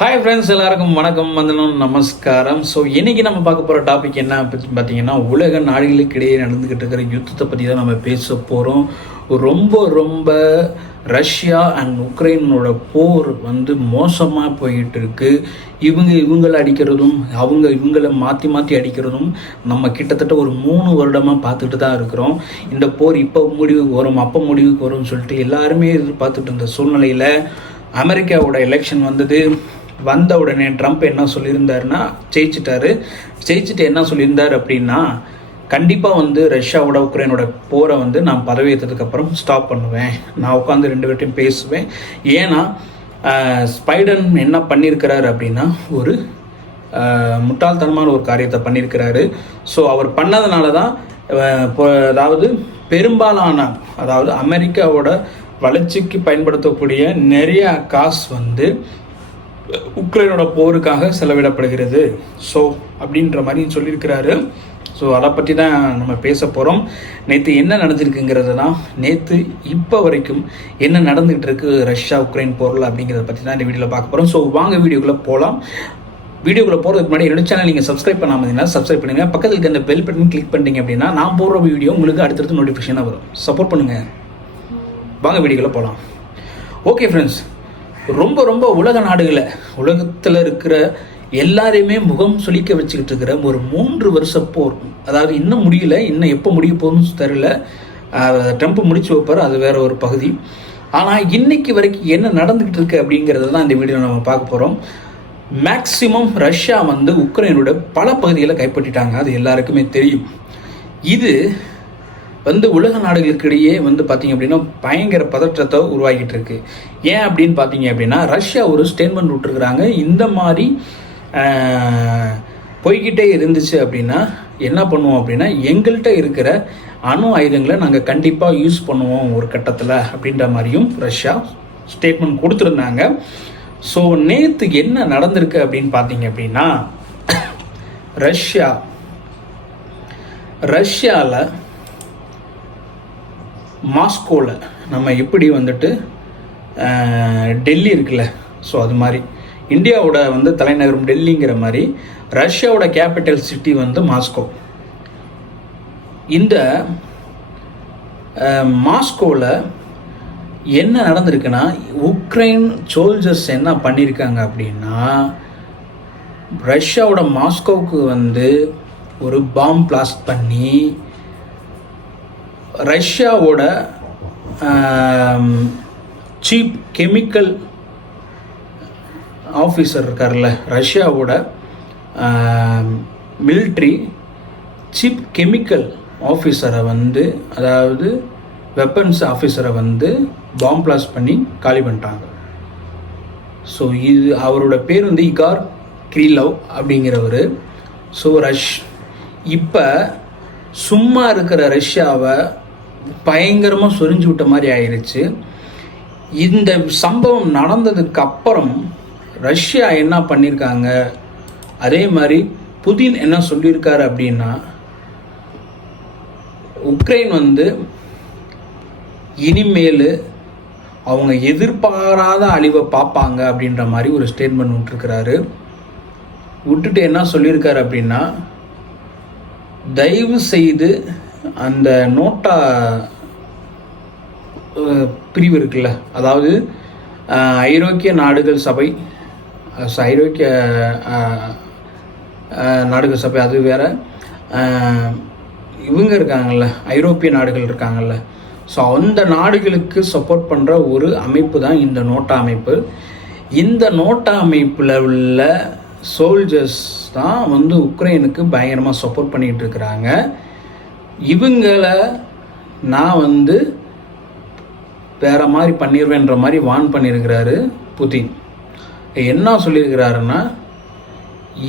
Hi friends, எல்லாருக்கும் வணக்கம், வந்தனம், நமஸ்காரம். ஸோ இன்றைக்கி நம்ம பார்க்க போகிற டாபிக் என்ன பார்த்தீங்கன்னா, உலக நாடுகளுக்கு இடையே நடந்துக்கிட்டு இருக்கிற யுத்தத்தை பற்றி தான் நம்ம பேச போகிறோம். ரொம்ப ரஷ்யா அண்ட் உக்ரைனோட போர் மோசமாக போயிட்டு இருக்கு. இவங்களை அடிக்கிறதும் இவங்களை மாற்றி அடிக்கிறதும் நம்ம கிட்டத்தட்ட ஒரு 3 வருடமாக பார்த்துட்டு தான் இருக்கிறோம். இந்த போர் இப்போ முடிவுக்கு வரும், அப்போ முடிவுக்கு வரும்னு சொல்லிட்டு எல்லாருமே எதிர்பார்த்துட்டு இருந்த சூழ்நிலையில் அமெரிக்காவோட எலெக்ஷன் வந்த உடனே ட்ரம்ப் என்ன சொல்லியிருந்தாருன்னா, ஜெயிச்சுட்டு என்ன சொல்லியிருந்தார் அப்படின்னா, கண்டிப்பாக ரஷ்யாவோட உக்ரைனோட போரை நான் பதவியேற்றதுக்கப்புறம் ஸ்டாப் பண்ணுவேன், நான் உட்காந்து 2 பேர்ட்டையும் பேசுவேன். ஏன்னா ஸ்பைடன் என்ன பண்ணியிருக்கிறாரு அப்படின்னா, ஒரு முட்டாள்தனமான ஒரு காரியத்தை பண்ணியிருக்கிறாரு. ஸோ அவர் பண்ணதுனால தான் அதாவது அமெரிக்காவோட வளர்ச்சிக்கு பயன்படுத்தக்கூடிய நிறைய காசு உக்ரைனோட போருக்காக செலவிடப்படுகிறது. ஸோ அப்படின்ற மாதிரி சொல்லியிருக்கிறாரு. ஸோ அதை பற்றி தான் நம்ம பேச போகிறோம். நேற்று என்ன நடந்திருக்குங்கிறது தான், நேற்று இப்போ வரைக்கும் என்ன நடந்துகிட்டு இருக்கு ரஷ்யா உக்ரைன் போரில் அப்படிங்கிறத பற்றி தான் இந்த வீடியோவில் பார்க்க போகிறோம். ஸோ வாங்க வீடியோக்குள்ளே போகலாம். வீடியோக்குள்ளே போகிறதுக்கு முன்னாடி என்னோட சேனல் நீங்கள் சப்ஸ்கிரைப் பண்ணாமல் இருந்தீங்கன்னா சப்ஸ்கிரைப் பண்ணுங்கள். பக்கத்தில் இருக்க அந்த பெல் பட்டன் கிளிக் பண்ணிட்டீங்க அப்படின்னா நான் போடுற வீடியோ உங்களுக்கு அடுத்தடுத்து நோட்டிஃபிகேஷனாக வரும். சப்போர்ட் பண்ணுங்கள். வாங்க வீடியோக்குள்ளே போகலாம். ஓகே ஃப்ரெண்ட்ஸ், ரொம்ப உலகத்தில் இருக்கிற எல்லாரையுமே முகம் சுளிக்க வச்சுக்கிட்டு இருக்கிற ஒரு 3 வருஷ போர், அதாவது இன்னும் முடியல, இன்னும் எப்போ முடிய போகுதுன்னு தெரியல. ட்ரம்ப் முடிச்சு வைப்பார், அது வேற ஒரு பகுதி. ஆனால் இன்னைக்கு வரைக்கும் என்ன நடந்துக்கிட்டு இருக்கு அப்படிங்கிறது தான் இந்த வீடியோ நம்ம பார்க்க போகிறோம். மேக்சிமம் ரஷ்யா உக்ரைனோட பல பகுதிகளை கைப்பற்றிட்டாங்க, அது எல்லாருக்குமே தெரியும். இது உலக நாடுகளுக்கு இடையே பார்த்தீங்க அப்படின்னா பயங்கர பதற்றத்தை உருவாகிட்டு இருக்கு. ஏன் அப்படின்னு பார்த்தீங்க அப்படின்னா, ரஷ்யா ஒரு ஸ்டேட்மெண்ட் விட்டுருக்குறாங்க, இந்த மாதிரி போய்கிட்டே இருந்துச்சு அப்படின்னா என்ன பண்ணுவோம் அப்படின்னா, எங்கள்கிட்ட இருக்கிற அணு ஆயுதங்களை நாங்கள் கண்டிப்பாக யூஸ் பண்ணுவோம் ஒரு கட்டத்தில் அப்படின்ற மாதிரியும் ரஷ்யா ஸ்டேட்மெண்ட் கொடுத்துருந்தாங்க. ஸோ நேற்று என்ன நடந்திருக்கு அப்படின்னு பார்த்தீங்க அப்படின்னா, ரஷ்யாவில் மாஸ்கோவில் நம்ம எப்படி டெல்லி இருக்குல்ல, ஸோ அது மாதிரி இந்தியாவோட தலைநகரம் டெல்லிங்கிற மாதிரி ரஷ்யாவோட கேபிட்டல் சிட்டி மாஸ்கோ. இந்த மாஸ்கோவில் என்ன நடந்திருக்குன்னா, உக்ரைன் சோல்ஜர்ஸ் என்ன பண்ணியிருக்காங்க அப்படின்னா, ரஷ்யாவோட மாஸ்கோவுக்கு ஒரு பாம் பிளாஸ்ட் பண்ணி ரஷ்யாவோட சீப் கெமிக்கல் ஆஃபீஸர் இருக்கார்ல, ரஷ்யாவோட மிலிட்ரி சீப் கெமிக்கல் ஆஃபீஸரை அதாவது வெப்பன்ஸ் ஆஃபீஸரை பாம் பிளாஸ்ட் பண்ணி காலி பண்ணிட்டாங்க. ஸோ இது அவரோட பேர் இகார் கிரிலவ் அப்படிங்கிறவர். ஸோ இப்போ சும்மா இருக்கிற ரஷ்யாவை பயங்கரமாக சொரிஞ்சு விட்ட மாதிரி ஆயிடுச்சு. இந்த சம்பவம் நடந்ததுக்கு அப்புறம் ரஷ்யா என்ன பண்ணியிருக்காங்க, அதே மாதிரி புதின் என்ன சொல்லியிருக்காரு அப்படின்னா, உக்ரைன் இனிமேல் அவங்க எதிர்பாராத அழிவை பார்ப்பாங்க அப்படின்ற மாதிரி ஒரு ஸ்டேட்மெண்ட் விட்டுருக்கிறாரு. விட்டுட்டு என்ன சொல்லியிருக்காரு அப்படின்னா, தயவு செய்து அந்த நோட்டா பிரிவு இருக்குல்ல, அதாவது ஐரோப்பிய நாடுகள் சபை, அது வேற, இவங்க இருக்காங்கல்ல, ஐரோப்பிய நாடுகள் இருக்காங்கல்ல, ஸோ அந்த நாடுகளுக்கு சப்போர்ட் பண்ணுற ஒரு அமைப்பு தான் இந்த நோட்டா அமைப்பு. இந்த நோட்டா அமைப்பில் உள்ள சோல்ஜர்ஸ் தான் உக்ரைனுக்கு பயங்கரமாக சப்போர்ட் பண்ணிகிட்டு இருக்கிறாங்க. இவங்களை நான் வேற மாதிரி பண்ணிடுவேன்ற மாதிரி வான் பண்ணியிருக்கிறாரு புதின். என்ன சொல்லியிருக்கிறாருன்னா,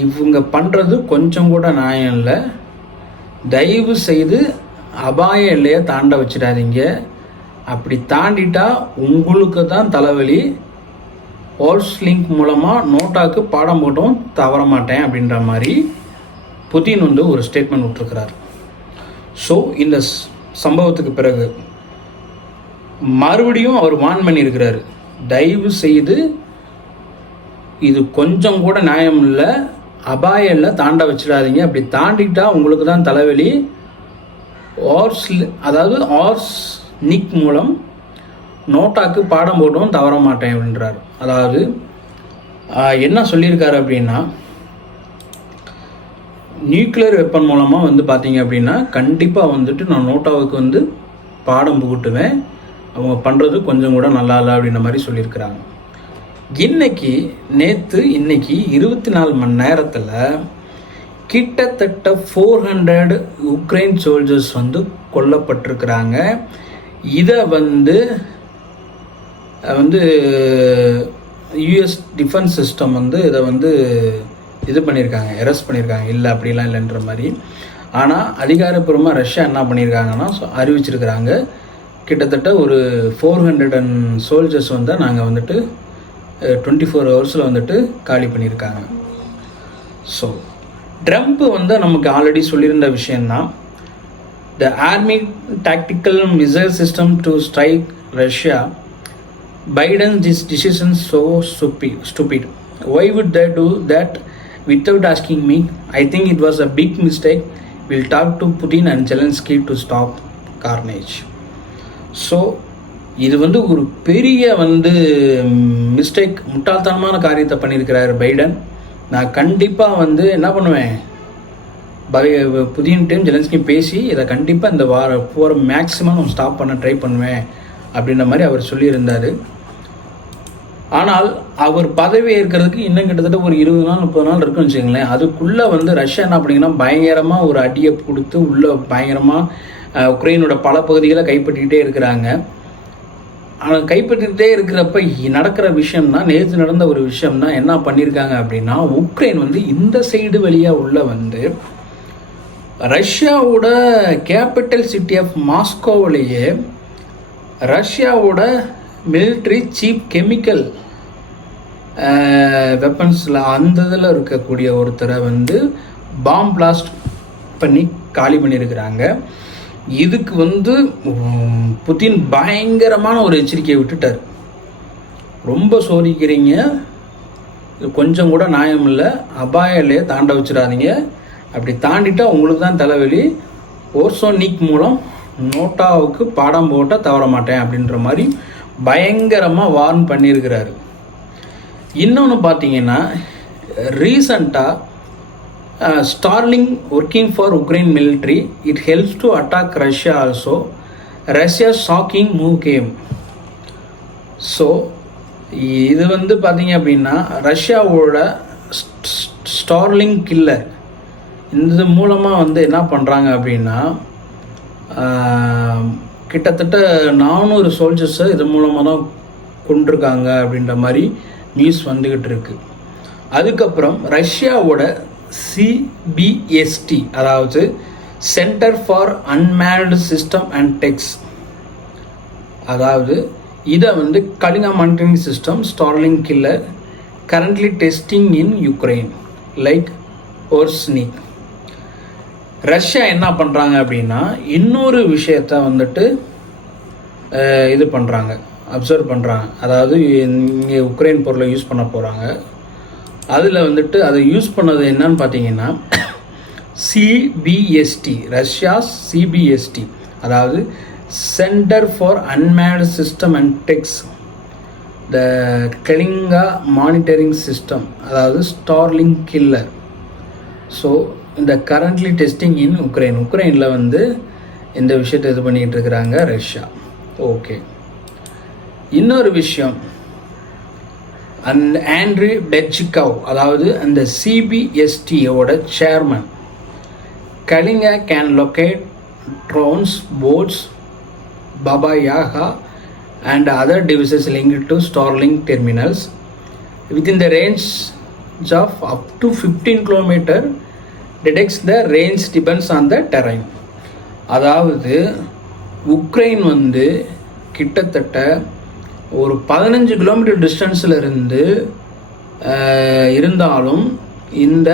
இவங்க பண்ணுறது கொஞ்சம் கூட நியாயம் இல்லை, தயவு செய்து அபாய எல்லையை தாண்ட வச்சிடாதீங்க, அப்படி தாண்டிட்டா உங்களுக்கு தான் தலைவலி, ஹோல்ஸ் லிங்க் மூலமாக நோட்டாக்கு பாடம் போட்டும் தவற மாட்டேன் அப்படின்ற மாதிரி புதின் ஒரு ஸ்டேட்மெண்ட் விட்டுருக்கிறார். ஸோ இந்த சம்பவத்துக்கு பிறகு மறுபடியும் அவர் வான் பண்ணியிருக்கிறாரு, தயவு செய்து இது கொஞ்சம் கூட நியாயம் இல்லை, அபாயம் இல்லை, தாண்ட வச்சிடாதீங்க. அப்படி தாண்டிட்டா உங்களுக்கு தான் தலைவலி. ஆர்ஸ்னிக் மூலம் நோட்டாக்கு பாடம் போட்டும் தவற மாட்டேன் அப்படின்றார். அதாவது என்ன சொல்லியிருக்காரு அப்படின்னா, நியூக்ளியர் வெப்பன் மூலமாக வந்து பார்த்தீங்க அப்படின்னா கண்டிப்பாக வந்துட்டு நான் நோட்டாவுக்கு பாடம் புகுட்டுவேன், அவங்க பண்ணுறது கொஞ்சம் கூட நல்லா இல்லை அப்படின்ற மாதிரி சொல்லியிருக்கிறாங்க. இன்னைக்கு 24 மணி நேரத்தில் கிட்டத்தட்ட 400 உக்ரைன் சோல்ஜர்ஸ் கொல்லப்பட்டிருக்கிறாங்க. இதை யூஎஸ் டிஃபென்ஸ் சிஸ்டம் இதை இது பண்ணியிருக்காங்க, அரெஸ்ட் பண்ணியிருக்காங்க. இல்லை அப்படிலாம் இல்லைன்ற மாதிரி. ஆனால் அதிகாரப்பூர்வமாக ரஷ்யா என்ன பண்ணியிருக்காங்கன்னா அறிவிச்சிருக்கிறாங்க, கிட்டத்தட்ட ஒரு 400 சோல்ஜர்ஸ் நாங்கள் 24 ஹவர்ஸில் காலி பண்ணியிருக்காங்க. ஸோ ட்ரம்ப் நமக்கு ஆல்ரெடி சொல்லியிருந்த விஷயந்தான், த army tactical missile system to strike Russia, Biden's decision so stupid. Why would they do that without asking me? I think it was a big mistake. We'll talk to Putin and Zelensky to stop carnage. So இது ஒரு பெரிய mistake, முட்டாள்தனமான காரியத்தை பண்ணியிருக்கிறார் Biden. நான் கண்டிப்பாக என்ன பண்ணுவேன், புதின்ட்டையும் ஜெலன்ஸ்கியும் பேசி இதை கண்டிப்பாக இந்த போகிற மேக்ஸிமம் ஸ்டாப் பண்ண ட்ரை பண்ணுவேன் அப்படின்ற மாதிரி அவர் சொல்லியிருந்தார். ஆனால் அவர் பதவி ஏற்கிறதுக்கு இன்னும் கிட்டத்தட்ட ஒரு 20 நாள் 30 நாள் இருக்குன்னு வச்சுக்கோங்களேன். அதுக்குள்ளே ரஷ்யா என்ன பண்ணிங்கன்னா பயங்கரமாக ஒரு அடியை கொடுத்து உள்ளே பயங்கரமாக உக்ரைனோட பல பகுதிகளை கைப்பற்றிக்கிட்டே இருக்கிறாங்க. ஆனால் கைப்பற்றிக்கிட்டே இருக்கிறப்ப நடக்கிற விஷயம்னா, நேற்று நடந்த ஒரு விஷயம்னா என்ன பண்ணியிருக்காங்க அப்படின்னா, உக்ரைன் இந்த சைடு வழியாக உள்ள ரஷ்யாவோட கேபிட்டல் சிட்டி ஆஃப் மாஸ்கோவிலேயே ரஷ்யாவோட மிலிட்ரி சீப் கெமிக்கல் வெப்பன்ஸில் அந்த இதில் இருக்கக்கூடிய ஒருத்தரை பாம் பிளாஸ்ட் பண்ணி காலி பண்ணியிருக்கிறாங்க. இதுக்கு புதின் பயங்கரமான ஒரு எச்சரிக்கையை விட்டுட்டார். ரொம்ப சோதிக்கிறீங்க, இது கொஞ்சம் கூட நியாயம் இல்லை, அபாயம் இல்லையே, தாண்ட வச்சிடாதீங்க, அப்படி தாண்டிட்டா உங்களுக்கு தான் தலைவலி, ஓர்சோனிக் மூலம் நோட்டாவுக்கு பாடம் போட்ட தவற மாட்டேன் அப்படின்ற மாதிரி பயங்கரமாக வார்ன் பண்ணியிருக்கிறாரு. இன்னொன்று பார்த்தீங்கன்னா, ரீசண்டாக Starlink working for Ukraine military, it helps to attack Russia also, Russia shocking move game. So இது பார்த்தீங்க அப்படின்னா ரஷ்யாவோட ஸ்டார்லிங் கில்லர் இந்த மூலமாக என்ன பண்ணுறாங்க அப்படின்னா கிட்டத்தட்ட 400 சோல்ஜர்ஸை இது மூலமாக தான் கொண்டிருக்காங்க அப்படின்ற மாதிரி நியூஸ் வந்துக்கிட்டு இருக்கு. அதுக்கப்புறம் ரஷ்யாவோட CBST, அதாவது centre for unmanned system and techs, அதாவது இதை Kalinka monitoring system Starlink killer currently testing in Ukraine like Oreshnik. Russia என்ன பண்ணுறாங்க அப்படின்னா இன்னொரு விஷயத்த இது பண்ணுறாங்க, அப்சர்வ் பண்ணுறாங்க. அதாவது இங்கே உக்ரைன் பொருளை யூஸ் பண்ண போகிறாங்க. அதில் அதை யூஸ் பண்ணது என்னன்னு பார்த்தீங்கன்னா CBST, ரஷ்யாஸ் CBST, அதாவது centre for unmanned system and techs, the Kalinka monitoring system, அதாவது ஸ்டார்லிங் கில்லர். ஸோ இந்த கரண்ட்லி டெஸ்டிங் இன் உக்ரைனில் இந்த விஷயத்தை இது பண்ணிகிட்டு இருக்கிறாங்க ரஷ்யா. ஓகே, இன்னொரு விஷயம், ஆண்ட்ரி பெட்சிகவ், அதாவது அந்த CBSTயோட chairman, Kalinka can locate drones, boats, Baba Yaga and other devices linked to Starlink terminals within the range of up to 15 km. Detects the range depends on the terrain. அதாவது Ukraine கிட்டத்தட்ட ஒரு 15 kilometre டிஸ்டன்ஸில் இருந்தாலும் இந்த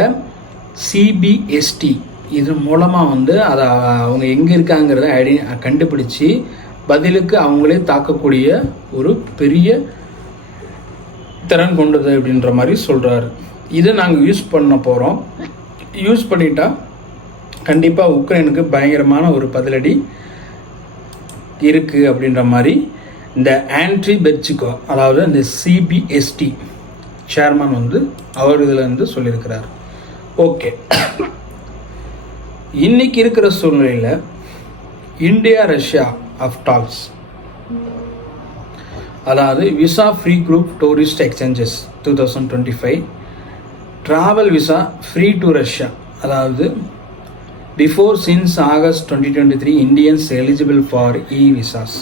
CBST இது மூலமாக அதை அவங்க எங்கே இருக்காங்கிறத கண்டுபிடிச்சி பதிலுக்கு அவங்களே தாக்கக்கூடிய ஒரு பெரிய திறன் கொண்டது அப்படின்ற மாதிரி சொல்கிறாரு. இதை நாங்கள் யூஸ் பண்ண போகிறோம். யூஸ் பண்ணிட்டா கண்டிப்பாக உக்ரைனுக்கு பயங்கரமான ஒரு பதிலடி இருக்குது அப்படின்ற மாதிரி இந்த ஆண்ட்ரி பெர்சிகோ, அதாவது இந்த சிபிஎஸ்டி சேர்மன் வந்து அவர் இதில் வந்து சொல்லியிருக்கிறார். ஓகே, இன்னைக்கு இருக்கிற சூழ்நிலையில் இந்தியா ரஷ்யா ஆஃப் டாக்ஸ், அதாவது visa free group tourist exchanges 2025, travel visa free to Russia, அதாவது before since August 2023 Indians eligible for visas.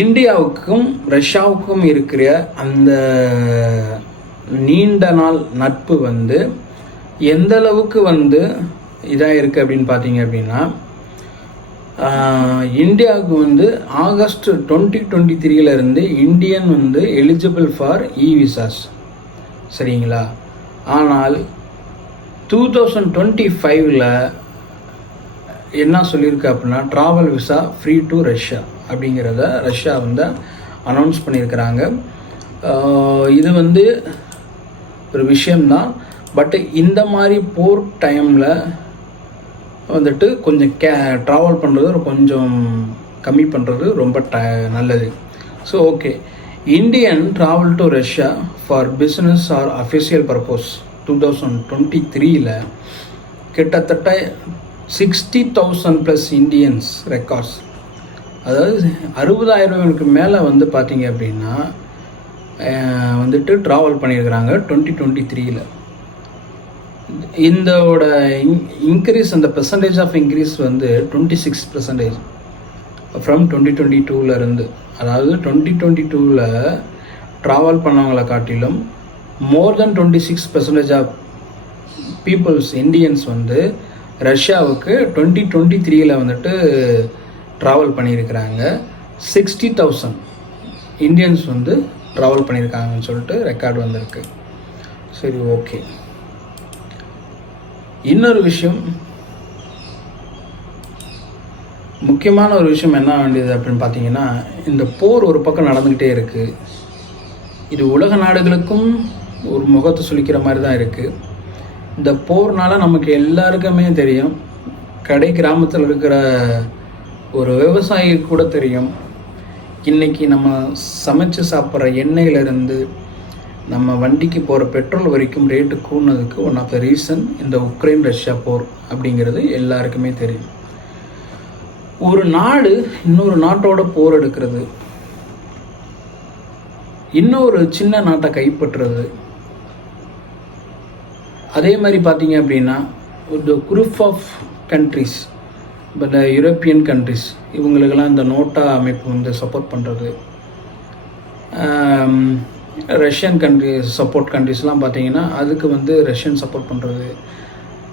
இந்தியாவுக்கும் ரஷ்யாவுக்கும் இருக்கிற அந்த நீண்ட நாள் நட்பு வந்து எந்த அளவுக்கு வந்து இதாக இருக்குது அப்படின்னு பார்த்தீங்க அப்படின்னா, இந்தியாவுக்கு வந்து ஆகஸ்ட் 2023 இந்தியன் வந்து எலிஜிபிள் ஃபார் விசாஸ், சரிங்களா. ஆனால் 2025 என்ன சொல்லியிருக்கு அப்படின்னா, travel visa free to Russia அப்படிங்கிறத ரஷ்யா வந்து அனௌன்ஸ் பண்ணியிருக்கிறாங்க. இது வந்து ஒரு விஷயம்தான். பட் இந்த மாதிரி போர் டைமில் வந்துட்டு கொஞ்சம் ட்ராவல் பண்ணுறது கொஞ்சம் கம்மி பண்ணுறது ரொம்ப நல்லது. So okay, Indian travel to Russia for business or official purpose 2023 கிட்டத்தட்ட 60,000+ இந்தியன்ஸ் ரெக்கார்ட்ஸ், அதாவது 60,000 மேலே வந்து பார்த்தீங்க அப்படின்னா வந்துட்டு ட்ராவல் பண்ணியிருக்கிறாங்க 2023. இந்தோட இன்க்ரீஸ், அந்த பெர்சன்டேஜ் ஆஃப் இன்க்ரீஸ் வந்து 26% ஃப்ரம் 2022 அதாவது 2022 ட்ராவல் பண்ணவங்களை காட்டிலும் மோர் தென் 26% ஆஃப் பீப்புள்ஸ் இந்தியன்ஸ் வந்து ரஷ்யாவுக்கு 2023 வந்துட்டு ட்ராவல் பண்ணியிருக்கிறாங்க. 60,000 இந்தியன்ஸ் வந்து ட்ராவல் பண்ணியிருக்காங்கன்னு சொல்லிட்டு ரெக்கார்டு வந்திருக்கு. சரி, ஓகே. இன்னொரு விஷயம், முக்கியமான ஒரு விஷயம் என்ன வேண்டியது அப்படின்னு பார்த்தீங்கன்னா, இந்த போர் ஒரு பக்கம் நடந்துக்கிட்டே இருக்குது. இது உலக நாடுகளுக்கும் ஒரு முகத்தை சுளிக்கிற மாதிரி தான் இருக்குது. இந்த போர்னால் நமக்கு எல்லாருக்குமே தெரியும், கடை கிராமத்தில் இருக்கிற ஒரு விவசாயி கூட தெரியும், இன்றைக்கி நம்ம சமைச்சு சாப்பிட்ற எண்ணெயிலிருந்து நம்ம வண்டிக்கு போகிற பெட்ரோல் வரைக்கும் ரேட்டு கூடினதுக்கு ஒன் ஆஃப் த ரீசன் இந்த உக்ரைன் ரஷ்யா போர் அப்படிங்கிறது எல்லாருக்குமே தெரியும். ஒரு நாடு இன்னொரு நாட்டோட போர் எடுக்கிறது, இன்னொரு சின்ன நாட்டை கைப்பற்றுறது, அதே மாதிரி பார்த்தீங்க அப்படின்னா ஒரு குரூப் ஆஃப் கண்ட்ரிஸ், இப்போ இந்த யூரோப்பியன் கண்ட்ரிஸ் இவங்களுக்கெல்லாம் இந்த நோட்டா அமைப்பு வந்து சப்போர்ட் பண்ணுறது, ரஷ்யன் சப்போர்ட் கண்ட்ரிஸ்லாம் பார்த்தீங்கன்னா அதுக்கு வந்து ரஷ்யன் சப்போர்ட் பண்ணுறது,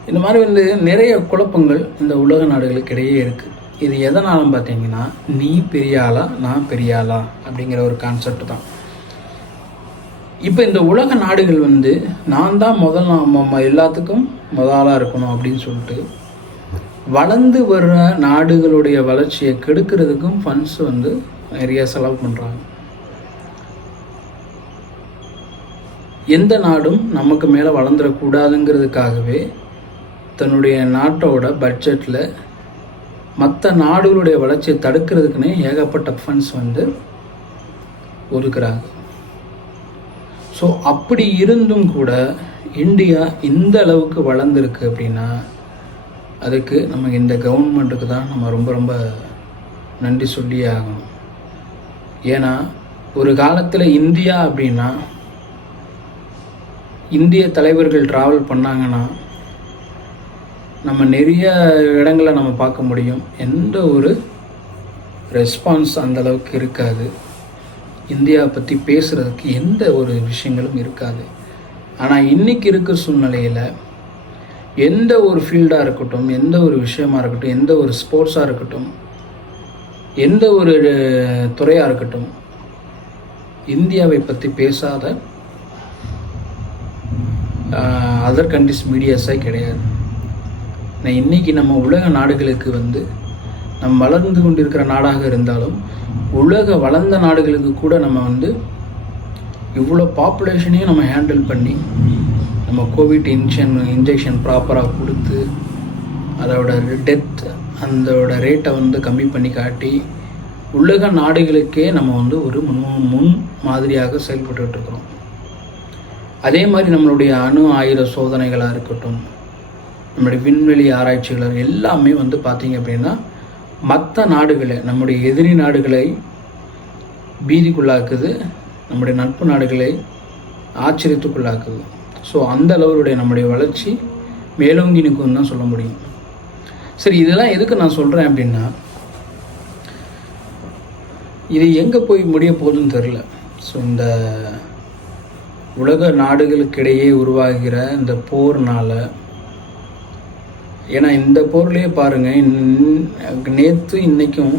இந்த மாதிரி வந்து நிறைய குழப்பங்கள் இந்த உலக நாடுகளுக்கு இடையே இருக்குது. இது எதனாலும் பார்த்தீங்கன்னா, நீ பெரிய ஆளா நான் பெரிய ஆளா அப்படிங்கிற ஒரு கான்செப்ட் தான். இப்போ இந்த உலக நாடுகள் வந்து நான் தான் எல்லாத்துக்கும் முதலாக இருக்கணும் அப்படின்னு சொல்லிட்டு வளர்ந்து வர்ற நாடுகளுடைய வளர்ச்சியை கெடுக்கிறதுக்கும் ஃபண்ட்ஸ் வந்து நிறைய செலவு பண்ணுறாங்க. எந்த நாடும் நமக்கு மேலே வளர்ந்துடக்கூடாதுங்கிறதுக்காகவே தன்னுடைய நாட்டோட பட்ஜெட்டில் மற்ற நாடுகளுடைய வளர்ச்சியை தடுக்கிறதுக்குன்னே ஏகப்பட்ட ஃபண்ட்ஸ் வந்து ஒதுக்குறாங்க. ஸோ அப்படி இருந்தும் கூட இந்தியா இந்த அளவுக்கு வளர்ந்துருக்கு அப்படின்னா அதுக்கு நமக்கு இந்த கவர்மெண்ட்டுக்கு தான் நம்ம ரொம்ப ரொம்ப நன்றி சொல்லியே ஆகணும். ஏன்னா ஒரு காலத்தில் இந்தியா அப்படின்னா இந்திய தலைவர்கள் ட்ராவல் பண்ணாங்கன்னா நம்ம நிறைய இடங்களை நம்ம பார்க்க முடியும், எந்த ஒரு ரெஸ்பான்ஸ் அந்தளவுக்கு இருக்காது, இந்தியாவை பற்றி பேசுகிறதுக்கு எந்த ஒரு விஷயங்களும் இருக்காது. ஆனால் இன்றைக்கி இருக்கிற சூழ்நிலையில் எந்த ஒரு ஃபீல்டாக இருக்கட்டும், எந்த ஒரு விஷயமா இருக்கட்டும், எந்த ஒரு ஸ்போர்ட்ஸாக இருக்கட்டும், எந்த ஒரு துறையாக இருக்கட்டும், இந்தியாவை பற்றி பேசாத அதர் கண்ட்ரிஸ் மீடியாஸே கிடையாது. நான் இன்றைக்கி நம்ம உலக நாடுகளுக்கு வந்து நம்ம வளர்ந்து கொண்டிருக்கிற நாடாக இருந்தாலும் உலக வளர்ந்த நாடுகளுக்கு கூட நம்ம வந்து இவ்வளோ பாப்புலேஷனையும் நம்ம ஹேண்டில் பண்ணி நம்ம கோவிட் இன்ஜெக்ஷன் ப்ராப்பராக கொடுத்து அதோட டெத் அதோட ரேட்டை வந்து கம்மி பண்ணி காட்டி உலக நாடுகளுக்கே நம்ம வந்து ஒரு முன் மாதிரியாக செயல்பட்டுருக்கிறோம். அதே மாதிரி நம்மளுடைய அணு ஆயுத சோதனைகளாக இருக்கட்டும், நம்மளுடைய விண்வெளி ஆராய்ச்சிகள் எல்லாமே வந்து பார்த்திங்க அப்படின்னா மற்ற நாடுகளை, நம்முடைய எதிரி நாடுகளை பீதிக்குள்ளாக்குது, நம்முடைய நட்பு நாடுகளை ஆச்சரியத்துக்குள்ளாக்குது. ஸோ அந்த அளவுடைய நம்முடைய வளர்ச்சி மேலோங்கி நிற்கும்னு தான் சொல்ல முடியும். சரி, இதெல்லாம் எதுக்கு நான் சொல்கிறேன் அப்படின்னா, இது எங்கே போய் முடிய போகுதுன்னு தெரில. ஸோ இந்த உலக நாடுகளுக்கிடையே உருவாகிற இந்த போர்னால், ஏன்னா இந்த போர்லேயே பாருங்கள், நேற்று இன்றைக்கும்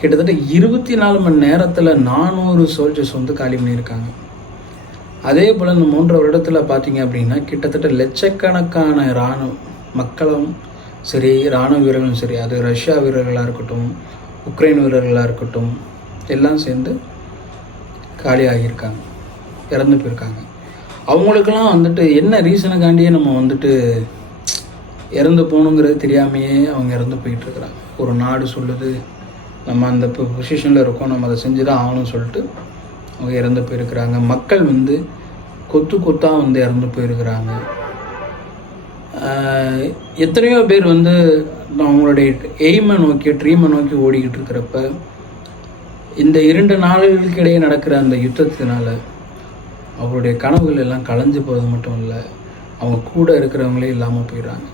கிட்டத்தட்ட 24 மணி நேரத்தில் 400 சோல்ஜர்ஸ் வந்து காலி பண்ணியிருக்காங்க. அதே போல் இந்த 3 வருடத்தில் பார்த்தீங்க அப்படின்னா கிட்டத்தட்ட லட்சக்கணக்கான மக்களும் சரி, இராணுவ வீரர்களும் சரி, அது ரஷ்யா வீரர்களாக இருக்கட்டும், உக்ரைன் வீரர்களாக இருக்கட்டும், எல்லாம் சேர்ந்து காலி ஆகியிருக்காங்க, இறந்து போயிருக்காங்க. அவங்களுக்கெல்லாம் வந்துட்டு என்ன ரீசனுக்காண்டியே நம்ம வந்துட்டு இறந்து போகணுங்கிறது தெரியாமையே அவங்க இறந்து போயிட்டுருக்குறாங்க. ஒரு நாடு சொல்லுது நம்ம அந்த பொசிஷனில் இருக்கோம், நம்ம அதை செஞ்சு தான் ஆகணும்னு சொல்லிட்டு அவங்க இறந்து போயிருக்கிறாங்க. மக்கள் வந்து கொத்தாக வந்து இறந்து போயிருக்கிறாங்க. எத்தனையோ பேர் வந்து அவங்களுடைய எய்மை நோக்கி, ட்ரீமை நோக்கி ஓடிக்கிட்டு இருக்கிறப்ப இந்த 2 நாடுகளுக்கு இடையே நடக்கிற அந்த யுத்தத்தினால அவருடைய கனவுகள் எல்லாம் கலைஞ்சு போகிறது மட்டும் இல்லை, அவங்க கூட இருக்கிறவங்களே இல்லாமல் போயிடுறாங்க.